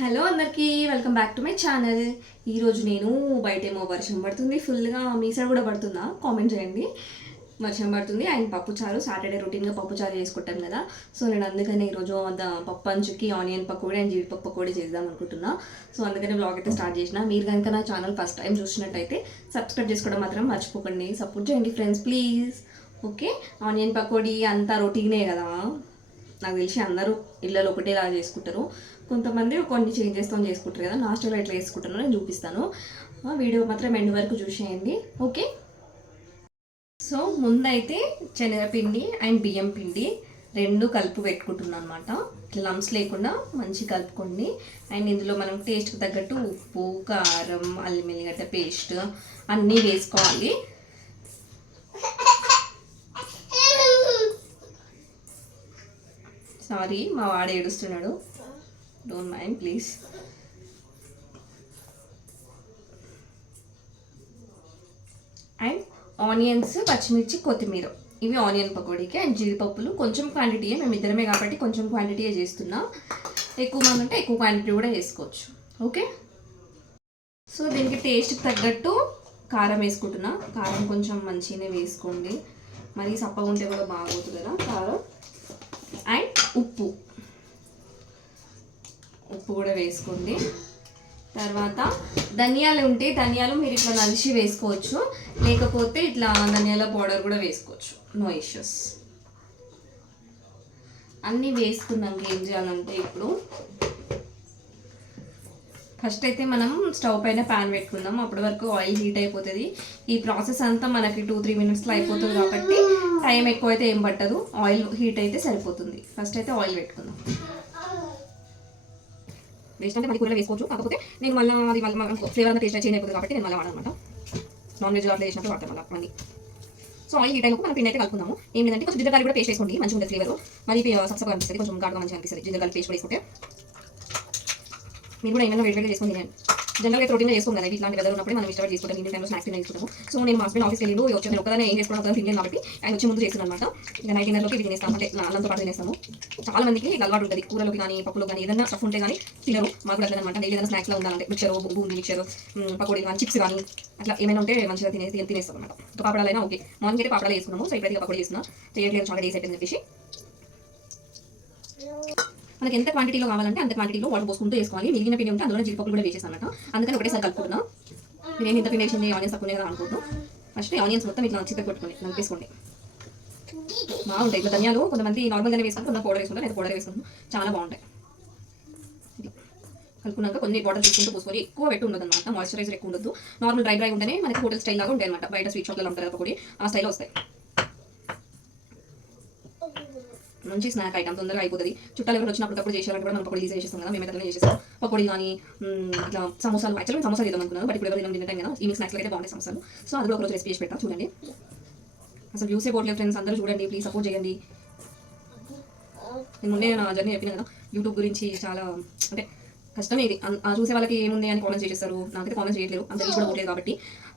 Hello అందరికీ welcome back to my channel. ఈరోజు నేను బయటేమో వర్షం పడుతుంది ఫుల్గా. మీ సైడ్ కూడా పడుతుందా? కామెంట్ చేయండి. వర్షం పడుతుంది అండ్ పప్పుచారు సాటర్డే రొటీన్గా పప్పుచారు చేసుకుంటాం కదా. సో నేను అందుకని ఈరోజు పప్పు అంచుకి ఆనియన్ పకోడీ అండ్ జీడిపప్పు పకోడీ చేద్దాం అనుకుంటున్నా. సో అందుకని బ్లాగ్ అయితే స్టార్ట్ చేసిన. మీరు కనుక నా ఛానల్ ఫస్ట్ టైం చూసినట్టయితే సబ్స్క్రైబ్ చేసుకోవడం మాత్రం మర్చిపోకండి. సపోర్ట్ చేయండి friends please. Okay, onion pakodi అంతా రొటీనే కదా, నాకు తెలిసి అందరూ ఇళ్ళలో ఒకటేలా చేసుకుంటారు. కొంతమంది కొన్ని చేంజెస్తో చేసుకుంటారు కదా. నా స్టైల్లో ఎట్లా చేసుకుంటానో నేను చూపిస్తాను. వీడియో మాత్రం ఎండ్ వరకు చూసేయండి. ఓకే, సో ముందైతే శనగపిండి అండ్ బియ్యం పిండి రెండు కలుపు పెట్టుకుంటున్నాను అనమాట. ఇట్లా లంప్స్ లేకుండా మంచి కలుపుకోండి. అండ్ ఇందులో మనం టేస్ట్కి తగ్గట్టు ఉప్పు, కారం, అల్లం ఎల్లిగడ్డ పేస్ట్ అన్నీ వేసుకోవాలి. సారీ, మా వాడు ఏడుస్తున్నాడు, don't mind please. And onions, పచ్చిమిర్చి, కొత్తిమీర, ఇవి ఆనియన్ పకోడీకి. అండ్ జీడిపప్పులు కొంచెం క్వాంటిటీయే, మేము ఇద్దరమే కాబట్టి కొంచెం క్వాంటిటీయే చేస్తున్నా. ఎక్కువ మంది అంటే ఎక్కువ క్వాంటిటీ కూడా వేసుకోవచ్చు. ఓకే, సో దీనికి టేస్ట్కి తగ్గట్టు కారం వేసుకుంటున్నా. కారం కొంచెం మంచిగానే వేసుకోండి, మరీ సప్పగా ఉంటే కూడా బాగోతుంది కదా కారం. అండ్ ఉప్పు కూడా వేసుకోండి. తర్వాత ధనియాలు ఉంటే ధనియాలు మీరు ఇట్లా నలిచి వేసుకోవచ్చు, లేకపోతే ఇట్లా ధనియాల పౌడర్ కూడా వేసుకోవచ్చు, నో ఇష్యూస్. అన్నీ వేసుకున్నాక ఏం చేయాలంటే ఇప్పుడు ఫస్ట్ అయితే మనం స్టవ్ పైన ప్యాన్ పెట్టుకుందాం. అప్పటి వరకు ఆయిల్ హీట్ అయిపోతుంది. ఈ ప్రాసెస్ అంతా మనకి 2-3 మినిట్స్లో అయిపోతుంది కాబట్టి టైం ఎక్కువ అయితే ఏం పట్టదు, ఆయిల్ హీట్ అయితే సరిపోతుంది. ఫస్ట్ అయితే ఆయిల్ పెట్టుకుందాం. వేస్ట్ అంటే మళ్ళీ కూరలో వేసుకోవచ్చు, కాకపోతే నేను మళ్ళీ అది మళ్ళీ ఫ్లేవర్ అంతా టేస్ట్ చేంజ్ అయిపోతుంది కాబట్టి నేను మళ్ళీ వాడనమాట. నాన్ వెజ్ అట్లా వేసినప్పుడు వాడతాను మళ్ళీ. సో ఆయిల్ హీట్ అయినప్పుడు మనం పిండి అయితే కలుపుకుందాము. ఏం లేదంటే కొంచెం జింజర్ గార్లిక్ కూడా పేస్ట్ వేసుకోండి, మంచిగా ఉంటుంది ఫ్లేవర్. మరి సబ్సగా అనిపిస్తుంది, కొంచెం ఘాటుగా మంచిగా అనిపిస్తుంది జింజర్ గార్లిక్ పేస్ట్ కూడా వేసుకుంటే. మీరు కూడా ఏమైనా వేడి చేసుకుని తినండి. జనరల్గా ప్రోటీన్ చేసుకోం కదా, ఇట్లాంటి వెదర్ ఉన్నప్పుడు మనం ఇష్టపడి చేసుకుంటాం. ఈవినింగ్ టైంలో స్నాక్స్ తీసుకుంటాము. సో నేను మా హస్బెండ్ ఆఫీస్కి వెళ్ళి వచ్చి నేను ఒకదాన్ని ఏం చేసుకోవడం తిన్నాను కాబట్టి ఆయన వచ్చి ముందు చేస్తున్నాను అనమాట. ఇక నైట్ డిన్నర్లోకి ఇవి తినేస్తాం, అంటే అన్నంతో పాటు తినేస్తాము. చాలా మందికి అలవాటు ఉంటుంది, కూరలోకి కానీ పప్పులో కానీ ఏదైనా స్టఫ్ ఉంటే కానీ తినరు. మాకు అట్లా అనమాట. డైలీ ఏదైనా స్నాక్స్లో ఉండాలంటే మిక్చర్, బూందీ మిక్చర్, పకోడీ కానీ చిప్స్ కానీ అట్లా ఏమైనా ఉంటే మంచిగా తినేస్తాం అనమాట. పాపడాలైనా ఓకే, మార్నింగ్ అయితే పాపడాలు వేసుకున్నాము. సో ఇప్పుడైతే పకోడీ చేస్తున్నా, చేయట్లేదు చాలా డేస్ అయిపోయిందని చెప్పేసి. మనకి ఎంత క్వాంటిటీలో కావాలంటే అంత క్వాంటిటీలో వాటర్ పోసుకుంటూ వేసుకోవాలి. మిగిలిన పిండి ఉంటే అందులో జీడిపప్పులు కూడా వేసేసాను అనమాట. అందుకని ఒకటేసారి కలుపుకుంటున్నా. నేను ఇంత పిండి వేసింది ఆనియన్స్ తక్కువనే కదా అనుకుంటున్నాను. ఫస్ట్ ఆనియన్స్ మొత్తం ఇట్లా చికెన్ కొట్టుకొని నలిపేసుకోండి. బాగుంటాయి ఇట్లా. ధనియాలు కొంతమంది నార్మల్గానే వేసుకుంటారు, కొంత పౌడర్ వేసుకుంటారు, నేను పౌడర్ వేసుకుంటాను, చాలా బాగుంటాయి. కలుపుకున్నాక కొన్ని వాటర్ తీసుకుంటూ పోసుకొని ఎక్కువ పెట్టి ఉండదు అనమాట. మాయిశ్చరైజర్ ఎక్కువ ఉండదు, నార్మల్ డ్రై ఉంటేనే మనకి హోటల్ స్టైల్ లాగా ఉంటాయి అనమాట. బయట స్వీట్ షాప్లో ఉంటారు పకోడీ, ఆ స్టైల్లో వస్తాయి. మంచి స్నాక్ ఐటమ్, తొందరగా అయిపోతుంది. చుట్టాలు ఎవరు వచ్చినప్పుడు చేసేవాళ్ళు కూడా మనం పకోడీ ఈజీ చేసేస్తాం కదా. మేమైతే చేసేస్తాం పకోడీ కానీ ఇట్లా సమోసాలు. యాక్చువల్గా సమోసాలు చేద్దాం అనుకున్నాను, బట్ ఇప్పుడు ఎవరు తినడం టైం కదా. ఈవినింగ్ స్నాక్స్లో అయితే బాగుంటాయి సమోసాలు. సో అది కూడా ఒకరోజు రెసిపీ చేసి పెడతాం, చూడండి. అసలు యూసే పోవట్లేదు ఫ్రెండ్స్, అందరూ చూడండి ప్లీజ్, సపోర్ట్ చేయండి. నేను ముందే నా జర్నీ చెప్పిన కదా, యూట్యూబ్ గురించి చాలా అంటే కష్టమే ఇది. చూసే వాళ్ళకి ఏముంది అని కామెంట్స్ చేసేస్తారు, నాకైతే కామెంట్స్ చేయట్లేదు, అందరికీ కూడా పోలేదు కాబట్టి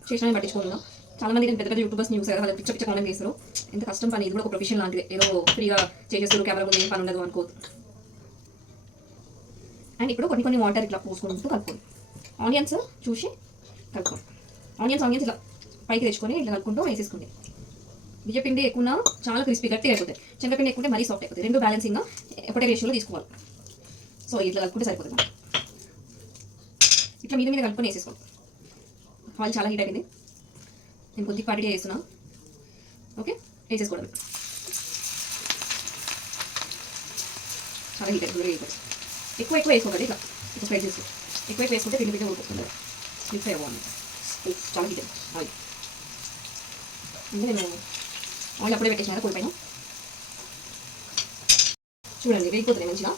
చేసినా పట్టించుకోను. చాలా మంది పెద్ద పెద్ద యూట్యూబర్స్ని చూసారు, వాళ్ళు పిచ్చ కామెంట్ చేస్తారు. ఎంత కష్టం పని, ఇది కూడా ఒక ప్రొఫెషన్ లాంటిది. ఏదో ఫ్రీగా చేసేస్తారు, కెమెరా ముందు ఏం పని ఉండదు అనుకోవద్దు. అండ్ ఇప్పుడు కొన్ని వాటర్ ఇట్లా పోసుకుంటూ కలుపుకోండి. ఆనియన్స్ చూసి కలుపుకోండి. ఆనియన్స్ ఇట్లా పైకి తెచ్చుకొని ఇట్లా కలుపుకుంటూ వేసేసుకోండి. బియ్యపిండి ఎక్కువ చాలా క్రిస్పీ గట్టి అయిపోతాయి, శనగపిండి ఎక్కువ మరీ సాఫ్ట్ అయిపోతాయి. రెండు బ్యాలెన్సింగ్గా ఒకటే రేషియోలో తీసుకోవాలి. సో ఇట్లా కలుపుకుంటే సరిపోతుంది. ఇట్లా మీద కలుపుకొని వేసేసుకోండి. ఆయిల్ చాలా హీట్ అయిపోయింది, నేను కొద్ది క్వాంటిటీ వేస్తున్నా. ఓకే, వేసేసుకోవడం చాలా హీట్ అయిపోతుంది. ఎక్కువ వేసుకోకండి, ఇట్లా స్ప్రెడ్ చేసుకో. ఎక్కువ వేసుకుంటే పిండి ఊరుకుంటుంది, మిక్స్ అయిపోవాలి. చాలా హీట్ ఆయిల్. అంటే నేను ఆయిల్ అప్పుడే పెట్టేసిన కదా కూలిపోయినా, చూడండి వేగిపోతుంది మంచిగా.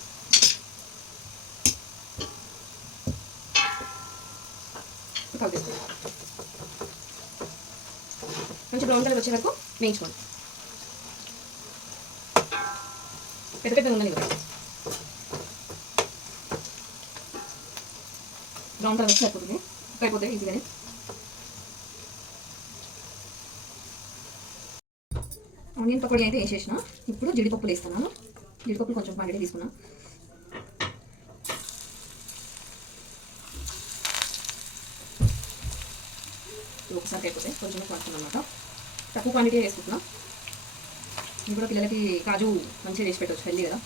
కలిపేసుకోండి, కొంచెం బ్రౌన్ కలర్ వచ్చే వరకు వేయించుకోండి. పెద్ద ఉందని కదా, బ్రౌన్ కలర్ వచ్చి సరిపోతుంది, అయిపోతుంది ఈజీగానే. ఆనియన్ పకోడీ అయితే వేసేసిన. ఇప్పుడు జీడిపప్పులు వేస్తున్నాను. జీడిపప్పులు కొంచెం క్వాంటిటీ తీసుకున్నా. ఒకసారి అయిపోతాయి, కొంచెం పడుతుంది అనమాట. తక్కువ క్వాంటిటీ వేసుకుంటున్నా. ఇది కూడా పిల్లలకి కాజు మంచిగా చేసి పెట్టవచ్చు, హెల్దీ కదా.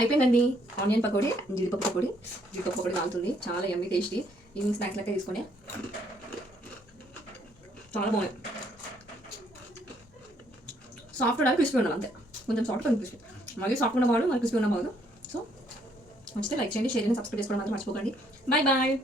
అయిపోయిందండి ఆనియన్ పకోడీ, జీడిపప్పు పకోడీ. జీడిపప్పు పకోడీ కాలుతుంది, చాలా యమ్మీ టేస్టీ. ఈవినింగ్ స్నాక్స్ లెక్క తీసుకొని చాలా బాగుంది. సాఫ్ట్ ఉండాలి, క్రిస్పీ ఉండాలి, అంతే. కొంచెం సాఫ్ట్, కొంచెం క్రిస్పీ. మళ్ళీ సాఫ్ట్ ఉన్న బాగుండు, మరి క్రిస్పీ ఉన్న బాగుండు. సో మంచిగా లైక్ చేయండి, షేర్ చేయండి, సబ్స్క్రైబ్ చేసుకోవడం మాత్రం మర్చిపోకండి. Bye bye.